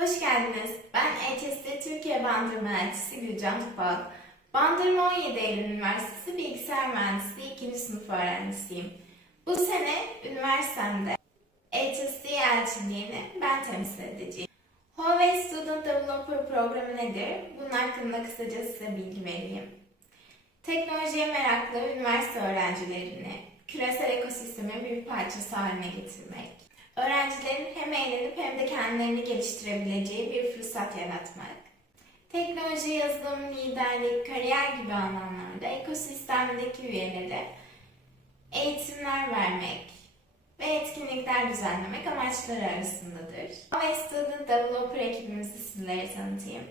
Hoş geldiniz. Ben ETS'de Türkiye Bandırma Mühendisi Gülcan Topal. Bandırma 17 Eylül Üniversitesi Bilgisayar Mühendisliği 2. sınıf öğrencisiyim. Bu sene üniversitemde HSD elçiliğini ben temsil edeceğim. Huawei Student Developer Programı nedir? Bunun hakkında kısaca size bilgi vereyim. Teknolojiye meraklı üniversite öğrencilerini küresel ekosistemin bir parçası haline getirmek. Öğrencilerin hem eğlenip hem de kendilerini geliştirebileceği bir fırsat yaratmak. Teknoloji, yazılım, liderlik, kariyer gibi alanlarda ekosistemdeki üyelere eğitimler vermek ve etkinlikler düzenlemek amaçları arasındadır. Student Developer ekibimizi sizlere tanıtayım.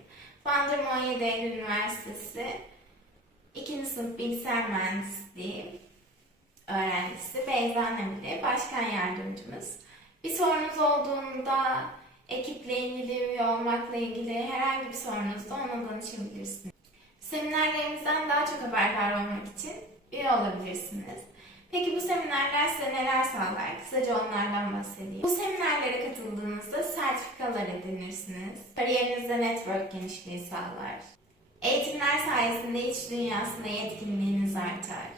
Bandırma 17 Eylül Üniversitesi 2. sınıf bilgisayar mühendisliği öğrencisi Beyza Nemli, başkan yardımcımız. Bir sorunuz olduğunda ekiple ilgili, üye olmakla ilgili herhangi bir sorunuzda ona danışabilirsiniz. Seminerlerimizden daha çok haberdar olmak için üye olabilirsiniz. Peki bu seminerler size neler sağlar? Kısaca onlardan bahsedeyim. Bu seminerlere katıldığınızda sertifikalar edinirsiniz. Kariyerinizde network genişliği sağlar. Eğitimler sayesinde iç dünyasında yetkinliğiniz artar.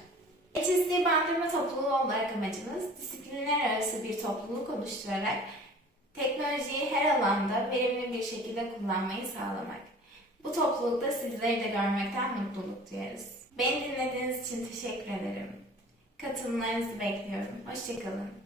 HSD Bandırma Topluluğu olarak amacımız disiplinler arası bir topluluk oluşturarak teknolojiyi her alanda verimli bir şekilde kullanmayı sağlamak. Bu toplulukta sizleri de görmekten mutluluk duyarız. Beni dinlediğiniz için teşekkür ederim. Katılımlarınızı bekliyorum. Hoşçakalın.